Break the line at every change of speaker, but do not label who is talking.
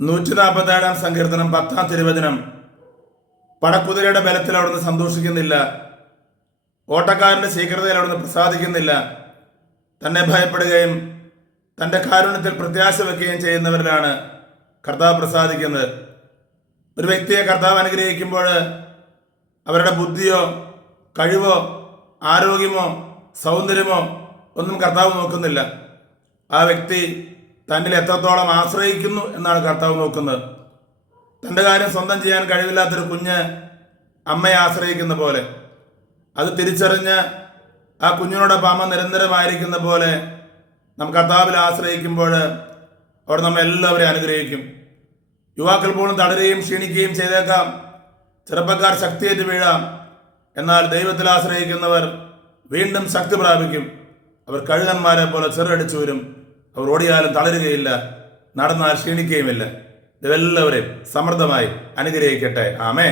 നൂറ്റി നാൽപ്പത്തേഴാം സങ്കീർത്തനം പത്താം തിരുവചനം. പടക്കുതിരയുടെ ബലത്തിൽ അവിടുന്ന് സന്തോഷിക്കുന്നില്ല. ഓട്ടക്കാരന്റെ ശീഘ്രതയിൽ അവിടുന്ന് പ്രസാദിക്കുന്നില്ല. തന്നെ ഭയപ്പെടുകയും തന്റെ കാരുണ്യത്തിൽ പ്രത്യാശ വെക്കുകയും ചെയ്യുന്നവരിലാണ് കർത്താവ് പ്രസാദിക്കുന്നത്. ഒരു വ്യക്തിയെ കർത്താവ് അനുഗ്രഹിക്കുമ്പോൾ അവരുടെ ബുദ്ധിയോ കഴിവോ ആരോഗ്യമോ സൗന്ദര്യമോ ഒന്നും കർത്താവ് നോക്കുന്നില്ല. ആ വ്യക്തി തന്നിൽ എത്രത്തോളം ആശ്രയിക്കുന്നു എന്നാണ് കർത്താവ് നോക്കുന്നത്. തന്റെ കാര്യം സ്വന്തം ചെയ്യാൻ കഴിവില്ലാത്തൊരു കുഞ്ഞ് അമ്മയെ ആശ്രയിക്കുന്ന പോലെ അത് തിരിച്ചറിഞ്ഞ് ആ കുഞ്ഞിനോടൊപ്പം അമ്മ നിരന്തരമായിരിക്കുന്ന പോലെ നാം കർത്താവിൽ ആശ്രയിക്കുമ്പോൾ അവിടെ നമ്മൾ എല്ലാവരെയും അനുഗ്രഹിക്കും. യുവാക്കൾ പോലും തളരുകയും ക്ഷീണിക്കുകയും ചെയ്തേക്കാം. ചെറുപ്പക്കാർ ശക്തിയേറ്റ് വീഴാം. എന്നാൽ ദൈവത്തിൽ ആശ്രയിക്കുന്നവർ വീണ്ടും ശക്തി പ്രാപിക്കും. അവർ കഴുകന്മാരെ പോലെ ചെറുകടിച്ചു വരും. അവർ ഓടിയാലും തളരുകയില്ല നടന്നാൽ ക്ഷീണിക്കുകയുമില്ല. ഇതെല്ലാവരെയും സമൃദ്ധമായി അനുഗ്രഹിക്കട്ടെ. ആമേ